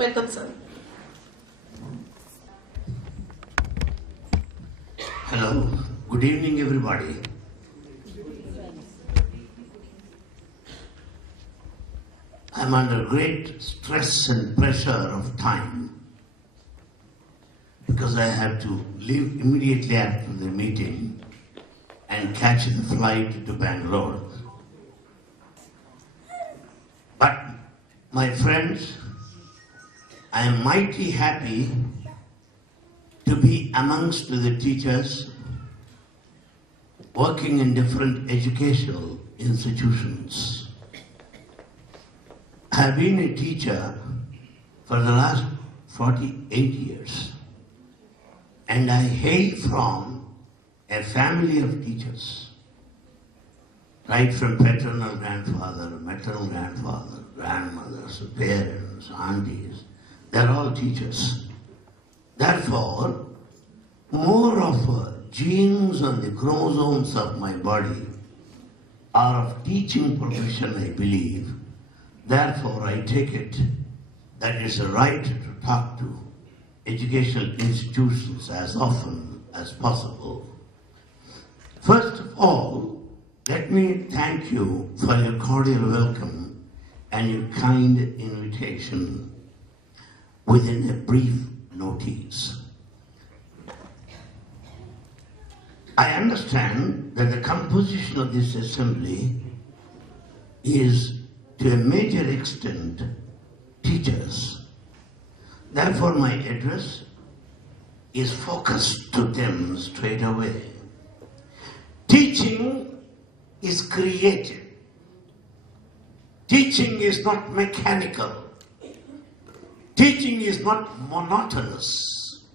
Welcome, sir. Hello, good evening everybody. I'm under great stress and pressure of time because I have to leave immediately after the meeting and catch the flight to Bangalore. But my friends, I am mighty happy to be amongst the teachers working in different educational institutions. I have been a teacher for the last 48 years, and I hail from a family of teachers, right from paternal grandfather, maternal grandfather, grandmothers, parents, aunties. They're all teachers. Therefore, more of genes on the chromosomes of my body are of teaching profession, I believe. Therefore, I take it that it's a right to talk to educational institutions as often as possible. First of all, let me thank you for your cordial welcome and your kind invitation within a brief notice. I understand that the composition of this assembly is to a major extent teachers. Therefore, my address is focused to them straight away. Teaching is creative. Teaching is not mechanical. Teaching is not monotonous.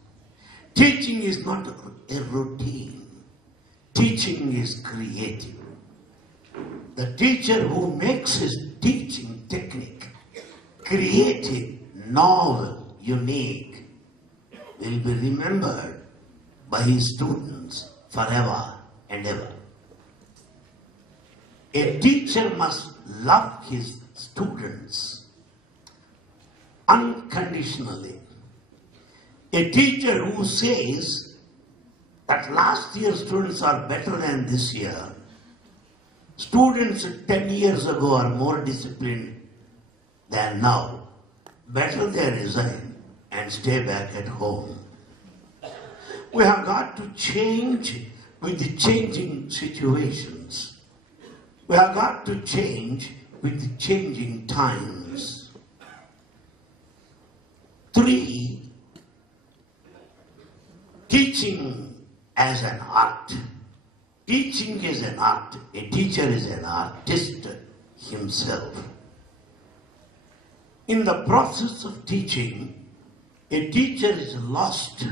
Teaching is not a routine. Teaching is creative. The teacher who makes his teaching technique creative, novel, unique, will be remembered by his students forever and ever. A teacher must love his students unconditionally. A teacher who says that last year's students are better than this year, students 10 years ago are more disciplined than now, better they resign and stay back at home. We have got to change with the changing situations. We have got to change with the changing times. 3, teaching as an art. Teaching is an art. A teacher is an artist himself. In the process of teaching, a teacher is lost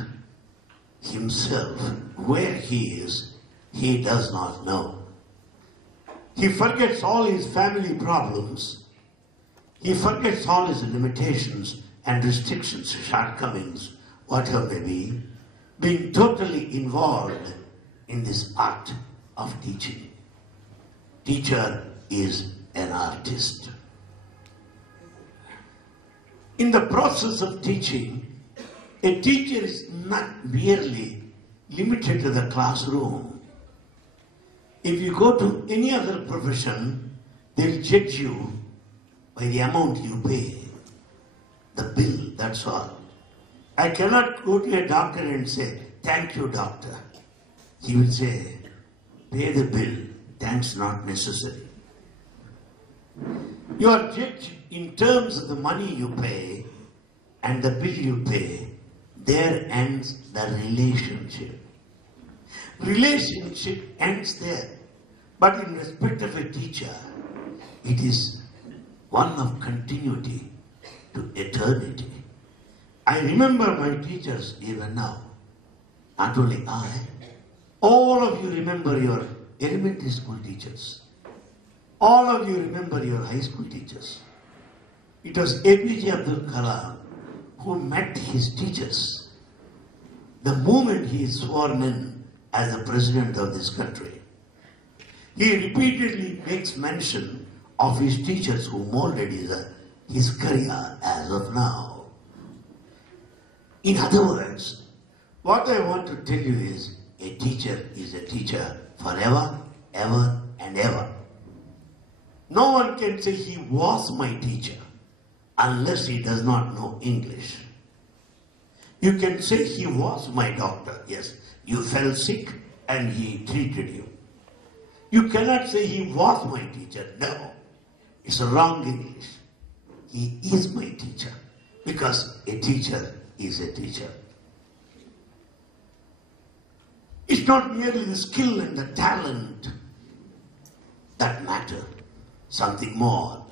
himself. Where he is, he does not know. He forgets all his family problems. He forgets all his limitations and restrictions, shortcomings, whatever may be, being totally involved in this art of teaching. Teacher is an artist. In the process of teaching, a teacher is not merely limited to the classroom. If you go to any other profession, they'll judge you by the amount you pay, the bill, that's all. I cannot go to a doctor and say, "Thank you, doctor." He will say, "Pay the bill, thanks not necessary." You are judged in terms of the money you pay and the bill you pay. There ends the relationship. Relationship ends there. But in respect of a teacher, it is one of continuity to eternity. I remember my teachers even now. Not only I, all of you remember your elementary school teachers. All of you remember your high school teachers. It was APJ Abdul Kalam who met his teachers the moment he is sworn in as the president of this country. He repeatedly makes mention of his teachers who molded his career as of now. In other words, what I want to tell you is a teacher is a teacher forever, ever and ever. No one can say he was my teacher unless he does not know English. You can say he was my doctor. Yes, you fell sick and he treated you. You cannot say he was my teacher. No, it's wrong English. He is my teacher because a teacher is a teacher. It's not merely the skill and the talent that matter, something more.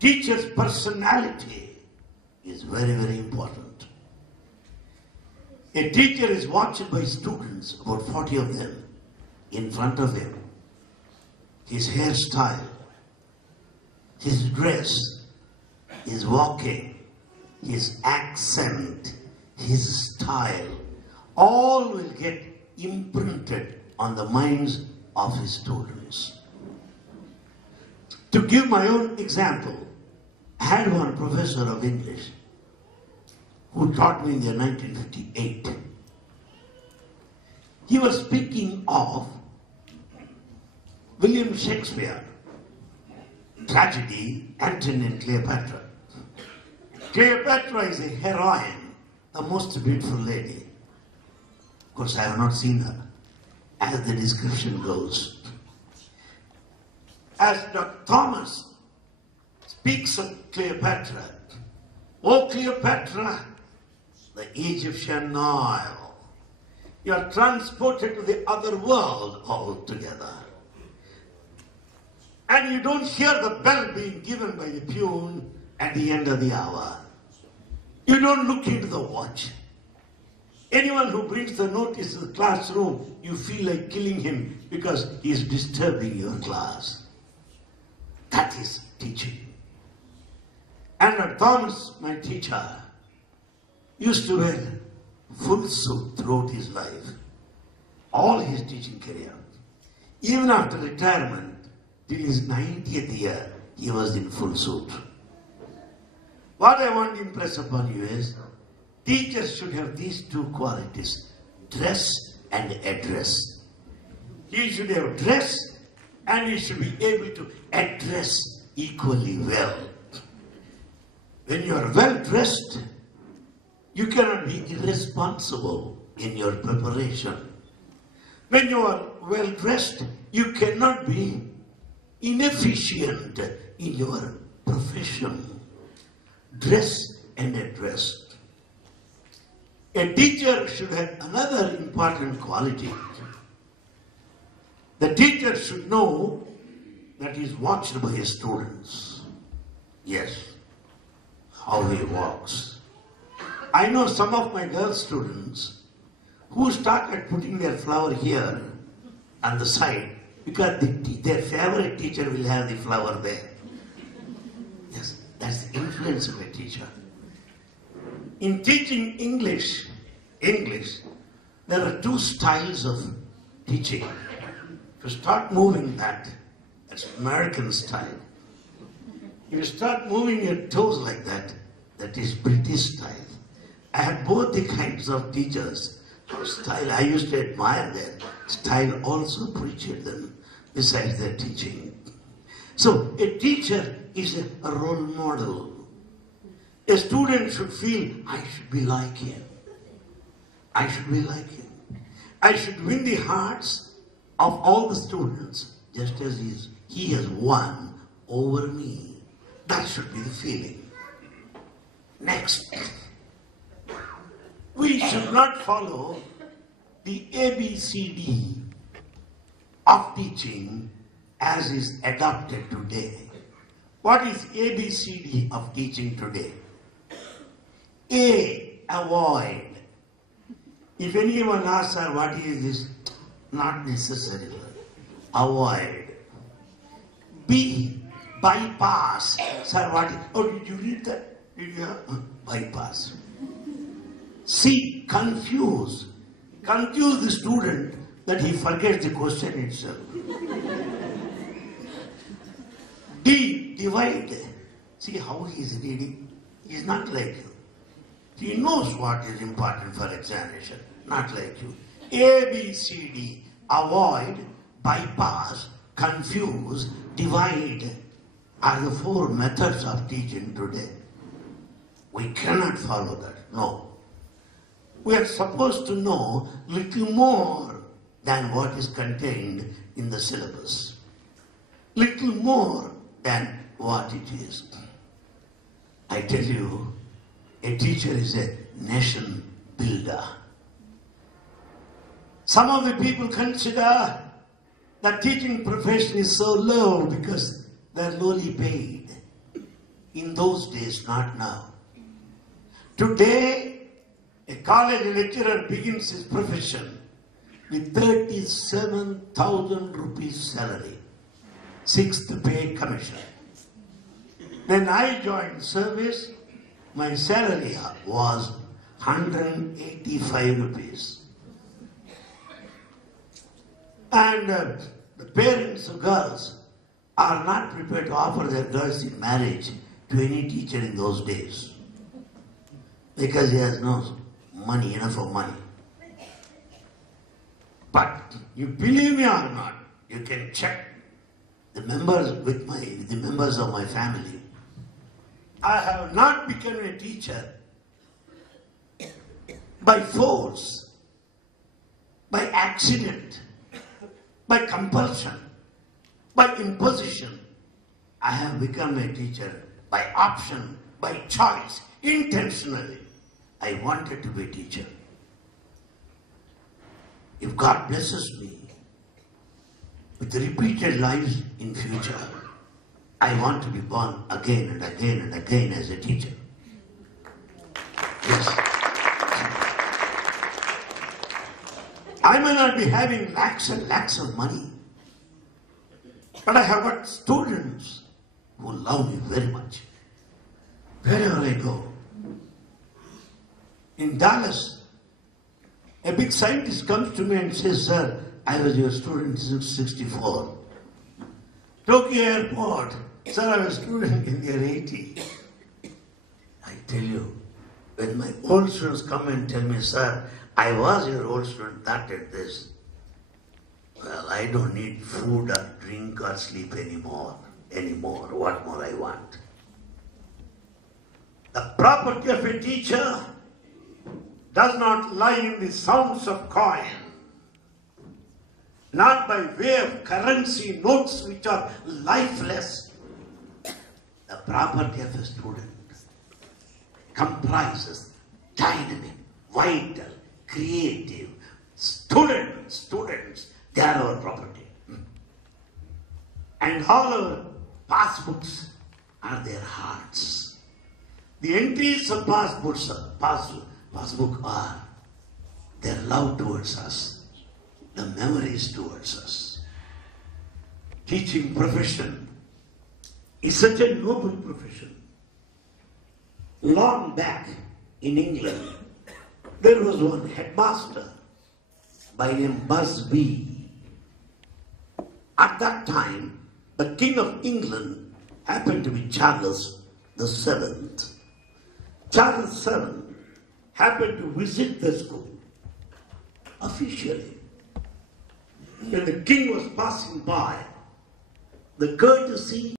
Teacher's personality is very, very important. A teacher is watched by students, about 40 of them, in front of him. His hairstyle, his dress, his walking, his accent, his style, all will get imprinted on the minds of his students. To give my own example, I had one professor of English who taught me in the year 1958. He was speaking of William Shakespeare, tragedy, Antony and Cleopatra. Cleopatra is a heroine, the most beautiful lady. Of course, I have not seen her, as the description goes. As Dr. Thomas speaks of Cleopatra, "O Cleopatra, the Egyptian Nile, you are transported to the other world altogether. And you don't hear the bell being given by the peon at the end of the hour. You don't look into the watch. Anyone who brings the notice to the classroom, you feel like killing him because he is disturbing your class." That is teaching. And Thomas, my teacher, used to wear full suit throughout his life, all his teaching career. Even after retirement, till his 90th year, he was in full suit. What I want to impress upon you is, teachers should have these two qualities, dress and address. He should have dress and he should be able to address equally well. When you are well dressed, you cannot be irresponsible in your preparation. When you are well dressed, you cannot be inefficient in your profession. Dress and address. A teacher should have another important quality. The teacher should know that he is watched by his students. Yes, how he walks. I know some of my girl students who started putting their flower here on the side because their favorite teacher will have the flower there. Yes, that's the influence of a teacher. In teaching English, there are two styles of teaching. If you start moving that's American style. If you start moving your toes like that, that is British style. I had both the kinds of teachers. Style, I used to admire their style, also appreciate them, besides their teaching. So a teacher is a role model. A student should feel, I should be like him. I should be like him. I should win the hearts of all the students, just as he has won over me. That should be the feeling. Next, we should not follow the ABCD of teaching as is adopted today. What is ABCD of teaching today? A, avoid. If anyone asks her, what is this? Not necessarily. Avoid. B, bypass. Sir, what is, oh, did you read that? Did you have? Bypass. C, confuse. Confuse the student that he forgets the question itself. D, divide. See how he is reading? He is not like you. He knows what is important for examination, not like you. A, B, C, D. Avoid, bypass, confuse, divide are the 4 methods of teaching today. We cannot follow that. No. We are supposed to know little more than what is contained in the syllabus. Little more than what it is. I tell you, a teacher is a nation builder. Some of the people consider that teaching profession is so low because they're lowly paid. In those days, not now. Today, a college lecturer begins his profession with 37,000 rupees salary, 6th pay commission. When I joined service, my salary was 185 rupees. And the parents of girls are not prepared to offer their girls in marriage to any teacher in those days because he has no money, enough of money. But you believe me or not, you can check the members with the members of my family. I have not become a teacher by force, by accident, by compulsion, by imposition. I have become a teacher by option, by choice, intentionally. I wanted to be a teacher. If God blesses me with repeated lives in future, I want to be born again and again and again as a teacher. Yes. I may not be having lakhs and lakhs of money, but I have got students who love me very much. Wherever I go. In Dallas, a big scientist comes to me and says, "Sir, I was your student since 1964. Tokyo Airport, sir, I was a student in year 80. I tell you, when my old students come and tell me, "Sir, I was your old student, that and this," well, I don't need food or drink or sleep anymore. What more I want? The property of a teacher does not lie in the sounds of coin, not by way of currency notes which are lifeless. The property of a student comprises dynamic, vital, creative students. They are our property. And all our passbooks are their hearts. The entries of passbook are their love towards us, the memories towards us. Teaching profession is such a noble profession. Long back in England, there was one headmaster by name Busby. At that time, the King of England happened to be Charles VII. Charles VII happened to visit the school officially. When the king was passing by, the courtesy